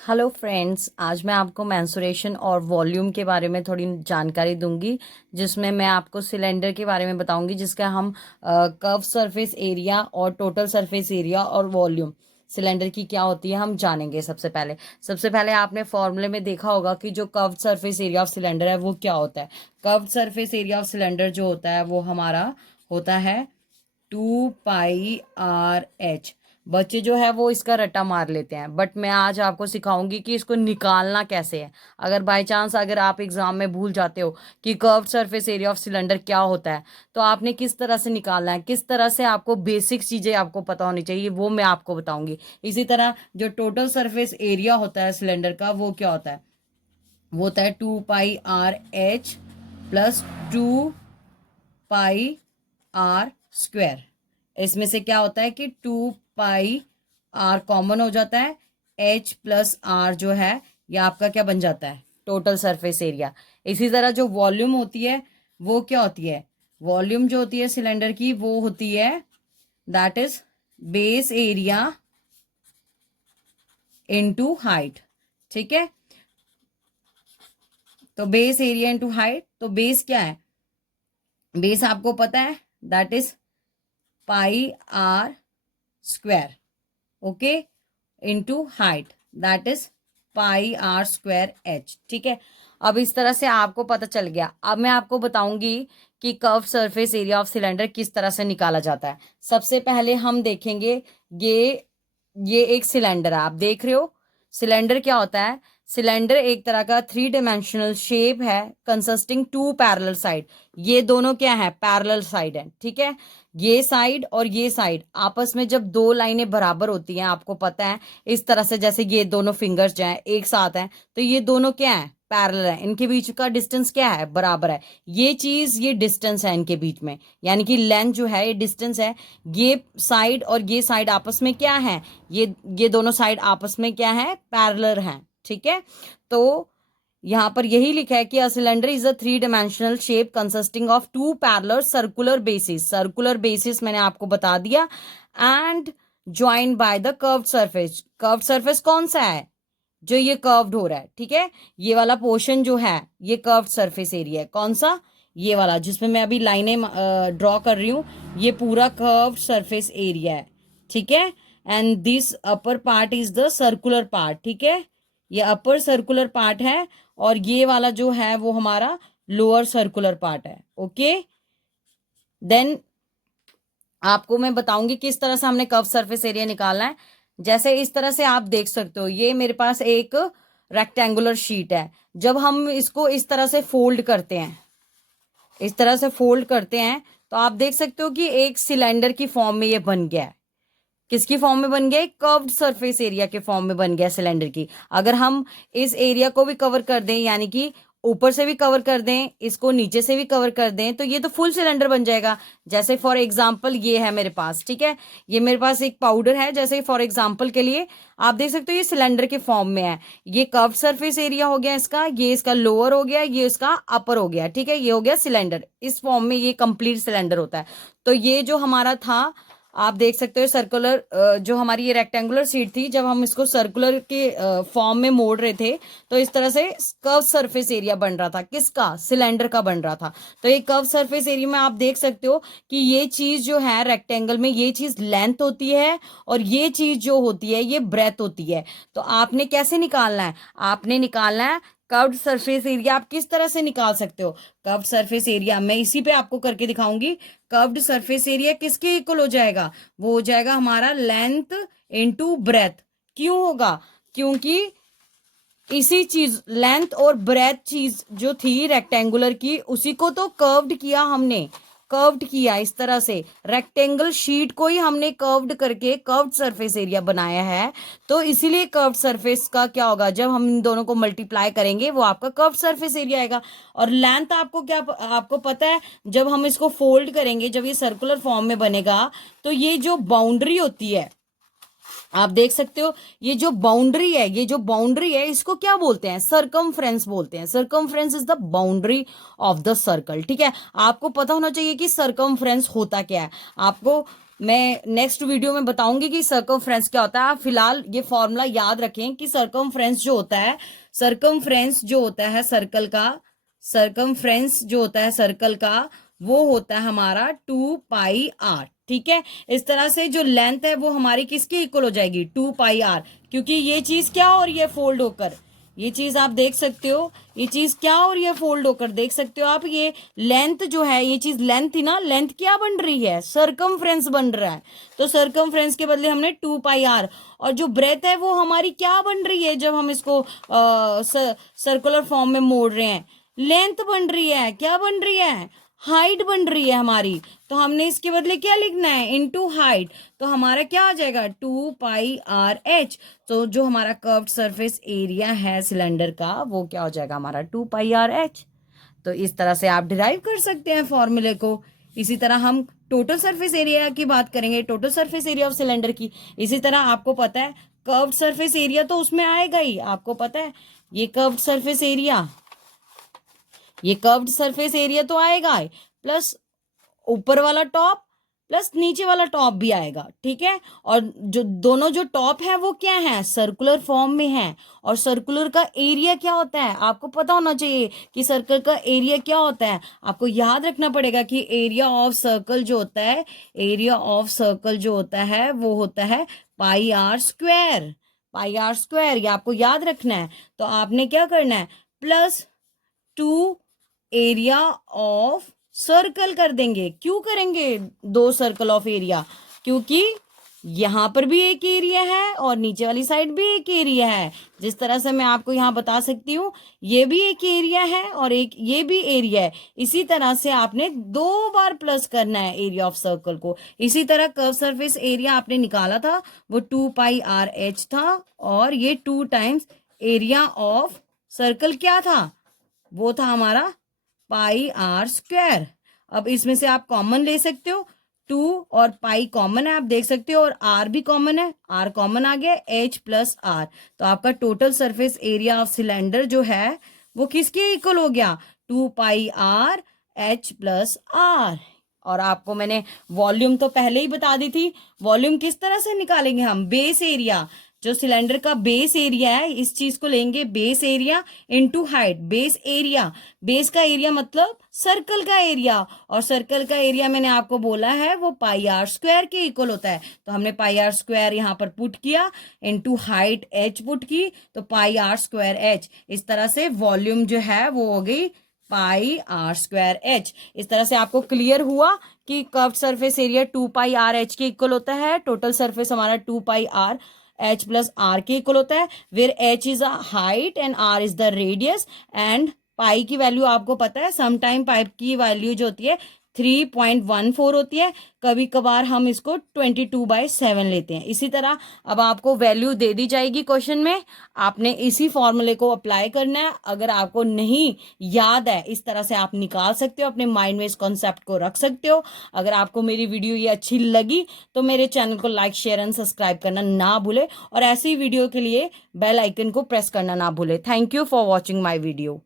Hello friends, आज मैं आपको मेंसुरेशन और वॉल्यूम के बारे में थोड़ी जानकारी दूंगी, जिसमें मैं आपको सिलेंडर के बारे में बताऊंगी, जिसका हम कर्व सरफेस एरिया और टोटल सरफेस एरिया और वॉल्यूम सिलेंडर की क्या होती है हम जानेंगे। सबसे पहले आपने फॉर्मूले में देखा होगा कि जो curve surface area of cylinder है वो क्या होता है। Curve surface area of cylinder जो होता है वो हमारा होता है 2πr/h। बच्चे जो है वो इसका रट्टा मार लेते हैं, बट मैं आज आपको सिखाऊंगी कि इसको निकालना कैसे है। अगर बाय चांस अगर आप एग्जाम में भूल जाते हो कि curved surface area of cylinder क्या होता है, तो आपने किस तरह से निकालना है, किस तरह से आपको बेसिक चीजें आपको पता होनी चाहिए, वो मैं आपको बताऊंगी। इसी तरह जो टोटल सरफेस एरिया होता है सिलेंडर का वो क्या होता है, वो होता है 2πr/h प्लस 2πr²। इसमें से क्या होता है कि 2πr कॉमन हो जाता है, h प्लस r जो है ये आपका क्या बन जाता है, टोटल सरफेस एरिया। इसी तरह जो वॉल्यूम होती है वो क्या होती है, वॉल्यूम जो होती है सिलेंडर की वो होती है that is base area into height. ठीक है, तो बेस एरिया इनटू हाइट, तो बेस क्या है, बेस आपको पता है that is πr², okay, into height that is πr²h। ठीक है, अब इस तरह से आपको पता चल गया। अब मैं आपको बताऊंगी कि curve surface area of cylinder किस तरह से निकाला जाता है। सबसे पहले हम देखेंगे, ये ये एक सिलेंडर है, आप देख रहे हो। सिलेंडर क्या होता है, सिलेंडर एक तरह का 3 डायमेंशनल शेप है कंसिस्टिंग 2 पैरेलल साइड। ये दोनों क्या है, पैरेलल साइड है। ठीक है, ये साइड और ये साइड आपस में जब दो लाइनें बराबर होती हैं, आपको पता है इस तरह से, जैसे ये दोनों फिंगर्स जो हैं एक साथ हैं, तो ये दोनों क्या है, पैरेलल है। इनके बीच का डिस्टेंस क्या है, बराबर है। ये चीज, ये डिस्टेंस है इनके बीच में, यानी कि लेंथ जो है ये डिस्टेंस है। ये साइड और ये साइड आपस में क्या है, ये दोनों साइड आपस में क्या है, पैरेलल हैं। ठीक है, तो यहां पर यही लिखा है कि a cylinder is a 3 dimensional shape consisting of 2 parallel circular basis. Circular basis मैंने आपको बता दिया, and joined by the curved surface. Curved surface कौन सा है, जो ये कर्व्ड हो रहा है। ठीक है, ये वाला पोर्शन जो है ये कर्व्ड सरफेस एरिया है। कौन सा, ये वाला जिसमें मैं अभी लाइनें ड्रॉ कर रही हूँ, ये पूरा कर्व्ड सरफेस एरिया है। ठीक है, and this upper part is the circular part. ठीक है, ये अपर सर्कुलर पार्ट है, और ये वाला जो है वो हमारा लोअर सर्कुलर पार्ट है। ओके, देन आपको मैं बताऊंगी किस तरह से हमने कर्व सरफेस एरिया निकालना है। जैसे इस तरह से आप देख सकते हो, ये मेरे पास एक रेक्टेंगुलर शीट है। जब हम इसको इस तरह से फोल्ड करते हैं, इस तरह से फोल्ड करते हैं, तो आप देख सकते हो कि एक सिलेंडर की फॉर्म में ये बन गया है। किसकी फॉर्म में बन गया, कर्व्ड सरफेस एरिया के फॉर्म में बन गया सिलेंडर की। अगर हम इस एरिया को भी कवर कर दें, यानी कि ऊपर से भी कवर कर दें, इसको नीचे से भी कवर कर दें, तो ये तो फुल सिलेंडर बन जाएगा। जैसे फॉर एग्जांपल ये है मेरे पास। ठीक है, ये मेरे पास एक पाउडर है, जैसे फॉर एग्जांपल के लिए आप देख सकते हो ये सिलेंडर के फॉर्म में है। ये कर्व्ड सरफेस एरिया हो गया इसका, ये इसका लोअर हो गया, ये इसका अपर हो गया। ठीक है, ये हो गया सिलेंडर। इस फॉर्म में ये कंप्लीट सिलेंडर होता है। तो ये जो हमारा था, आप देख सकते हो सर्कुलर, जो हमारी ये रेक्टेंगुलर शीट थी, जब हम इसको सर्कुलर के फॉर्म में मोड़ रहे थे, तो इस तरह से कर्व सरफेस एरिया बन रहा था। किसका, सिलेंडर का बन रहा था। तो ये कर्व सरफेस एरिया में आप देख सकते हो कि ये चीज जो है रेक्टेंगल में, ये चीज लेंथ होती है, और ये चीज जो होती है ये ब्रेथ होती है। तो आपने कैसे निकालना है, आपने निकालना है कर्व्ड सरफेस एरिया। आप किस तरह से निकाल सकते हो कर्व्ड सरफेस एरिया, मैं इसी पे आपको करके दिखाऊंगी। कर्व्ड सरफेस एरिया किसके इक्वल हो जाएगा, वो हो जाएगा हमारा लेंथ इनटू ब्रेथ। क्यों होगा, क्योंकि इसी चीज लेंथ और ब्रेथ चीज जो थी रेक्टेंगुलर की, उसी को तो कर्व्ड किया हमने, कर्व्ड किया इस तरह से। रेक्टेंगल शीट को ही हमने कर्व्ड करके कर्व्ड सरफेस एरिया बनाया है। तो इसीलिए कर्व्ड सरफेस का क्या होगा, जब हम इन दोनों को मल्टीप्लाई करेंगे वो आपका कर्व्ड सरफेस एरिया आएगा। और लेंथ आपको क्या, आपको पता है, जब हम इसको फोल्ड करेंगे, जब ये सर्कुलर फॉर्म में बनेगा, तो ये जो बाउंड्री होती है, आप देख सकते हो, ये जो बाउंड्री है, ये जो बाउंड्री है, इसको क्या बोलते हैं, सरकमफ्रेंस बोलते हैं। Circumference is the boundary of the circle. ठीक है, आपको पता होना चाहिए कि सरकमफ्रेंस होता क्या है। आपको मैं नेक्स्ट वीडियो में बताऊंगी कि सर्कमफ्रेंस क्या होता है। आप फिलहाल ये फॉर्मूला याद रखें कि सर्कमफ्रेंस जो होता है, सर्कमफ्रेंस जो होता है सर्कल का, सर्कमफ्रेंस जो होता है सर्कल का, वो होता है हमारा 2 पाई r। ठीक है, इस तरह से जो लेंथ है वो हमारी किसके इक्वल हो जाएगी, 2 पाई r, क्योंकि ये चीज क्या हो रही है, फोल्ड होकर, ये चीज आप देख सकते हो, ये चीज क्या हो रही है, फोल्ड होकर, देख सकते हो आप, ये लेंथ जो है, ये चीज लेंथ थी ना, लेंथ क्या बन रही है, सर्कमफ्रेंस बन रहा है। तो सर्कमफ्रेंस के बदले हमने 2 पाई r, और जो ब्रेथ है वो हमारी क्या बन रही है, जब हम इसको सर्कुलर फॉर्म में मोड़ रहे हैं, लेंथ बन रही है, क्या बन रही है, हाइट बन रही है हमारी। तो हमने इसके बदले क्या लिखना है, इनटू हाइट। तो हमारा क्या आ जाएगा, 2 पाई r h। तो जो हमारा कर्व्ड सरफेस एरिया है सिलेंडर का, वो क्या हो जाएगा हमारा 2 पाई r h। तो इस तरह से आप डिराइव कर सकते हैं फॉर्मूले को। इसी तरह हम टोटल सरफेस एरिया की बात करेंगे, total surface area of cylinder की। इसी तरह आपको पता है कर्व्ड सरफेस एरिया तो उसमें आएगा ही, आपको पता है ये कर्व्ड सरफेस एरिया, ये कर्व्ड सरफेस एरिया तो आएगा, प्लस ऊपर वाला टॉप प्लस नीचे वाला टॉप भी आएगा। ठीक है, और जो दोनों जो टॉप है वो क्या है, सर्कुलर फॉर्म में है। और सर्कुलर का एरिया क्या होता है, आपको पता होना चाहिए कि सर्कल का एरिया क्या होता है। आपको याद रखना पड़ेगा कि एरिया ऑफ सर्कल जो होता है, एरिया ऑफ सर्कल जो होता है वो होता है πr²। πr², ये आपको याद रखना है। तो आपने क्या करना है, +2 एरिया ऑफ सर्कल कर देंगे। क्यों करेंगे 2 सर्कल ऑफ एरिया, क्योंकि यहां पर भी एक एरिया है और नीचे वाली साइड भी एक एरिया है। जिस तरह से मैं आपको यहां बता सकती हूँ, ये भी एक एरिया है और एक ये भी एरिया है। इसी तरह से आपने 2 बार प्लस करना है एरिया ऑफ सर्कल को। इसी तरह कर्व सरफेस एरिया आपने निकाला था, वो 2 पाई r h था, और ये 2 टाइम्स एरिया ऑफ सर्कल क्या था, वो था हमारा πr²। अब इसमें से आप कॉमन ले सकते हो, 2 और पाई कॉमन है, आप देख सकते हो, और r भी कॉमन है, r कॉमन आ गया, h+r। तो आपका total surface area of cylinder जो है वो किसके इक्वल हो गया, 2 पाई r h+r। और आपको मैंने वॉल्यूम तो पहले ही बता दी थी। वॉल्यूम किस तरह से निकालेंगे हम, बेस एरिया, जो सिलेंडर का बेस एरिया है, इस चीज को लेंगे base area into height. Base area, base का एरिया मतलब सर्कल का एरिया, और सर्कल का एरिया मैंने आपको बोला है वो πr² के इक्वल होता है। तो हमने πr² यहाँ पर पुट किया, इनटू हाइट h पुट की, तो πr²h। इस तरह से वॉल्यूम जो है वो हो गई πr²h। इस तरह से आपको क्लियर हुआ कि कर्व्ड सरफेस एरिया 2 पाई r h के इक्वल होता है, टोटल सरफेस हमारा 2 पाई r h+r के इक्वल होता है, where h is a height and r is the radius. And pi की वैल्यू आपको पता है, समटाइम पाइप की वैल्यू जो होती है 3.14 होती है, कभी कभार हम इसको 22/7 लेते हैं। इसी तरह अब आपको वैल्यू दे दी जाएगी क्वेश्चन में, आपने इसी फॉर्मूले को अप्लाई करना है। अगर आपको नहीं याद है, इस तरह से आप निकाल सकते हो, अपने माइंड में इस कॉन्सेप्ट को रख सकते हो। अगर आपको मेरी वीडियो ये अच्छी लगी तो मेरे चैनल को लाइक शेयर एंड सब्सक्राइब करना ना भूले, और ऐसी वीडियो के लिए बेल आइकन को प्रेस करना ना भूले। Thank you for watching my video.